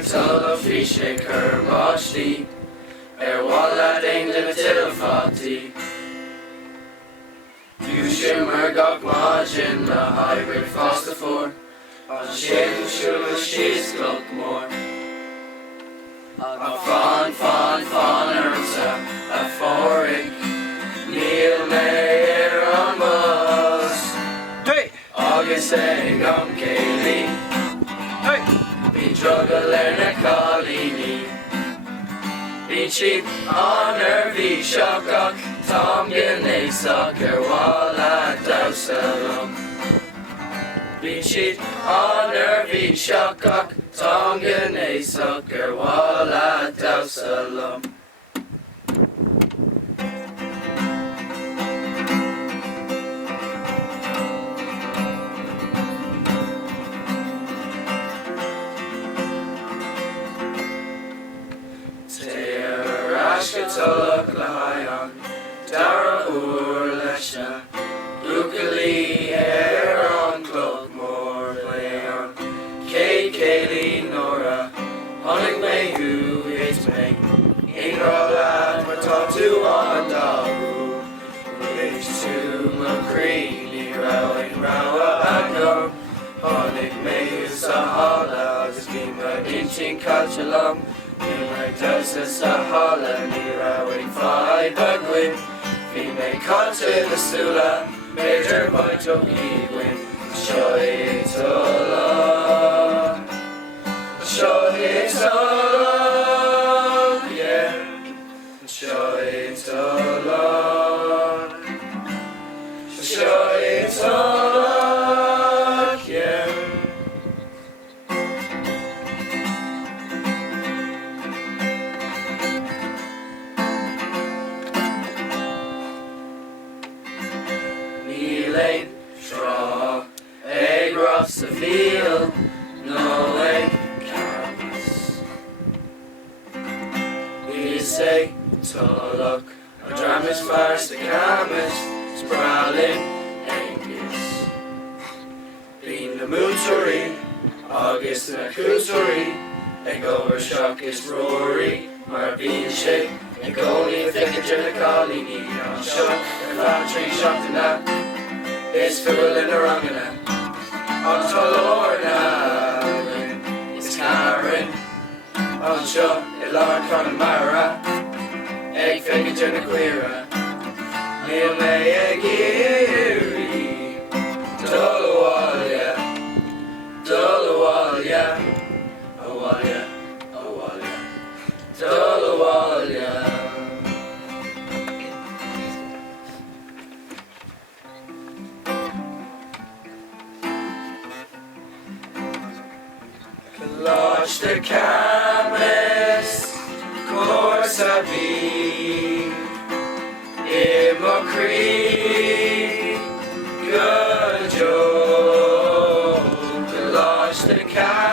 tulla fishe kerbashti walla England till fati. You shimmer gok margin the hybrid foster for on shin shula she's gok more. A fan ursa a foric Neil May Ramos. Hey! August Gum Kaylee. Hey! Be druggle and Colini. Be cheap honor, be shockok. Tom Guinea soccer walla dousalum. Be cheap honor, be shockok. Tom Guinea soccer walla dousalum. Ashkatolok Lahayan, Dara Lesha, Ukali Aaron Cloakmore Leon, Kaylee Nora, Honig Mayhu Hates May, Ingrala Matatu on Daru, Rich to Macready, Rowing Rawa Agam, Honig Mayhu Sahala, Schema Inching Kachalam. Nima dosa sahala nira wing fly bugwin. Fime kate the sula major point of win. Shoy tola, shoy tola, yeah. Shoy tola, shoy tola, yeah. Lane, straw, egg rough the field, no egg camas. We say, Tolok, a dramas fires the camas, sprawling Angus. Bean the Mooturi, August and a Cooturi, egg over shock is Rory, Marvin shake, and Goni, thick and Jennicali, need on shock, and flat tree shocked in that. It's Phil in the Rangana, on Tolorna, it's Karen, on Shaw, Ilar Connemara, Egg Fake and Jenniquera, Neil May Giri, Dolawalia, Dolawalia, Awalia, Awalia, Dolawalia. Lodge the camas, Corsa B, Imocree, good joke. Lodge the camas.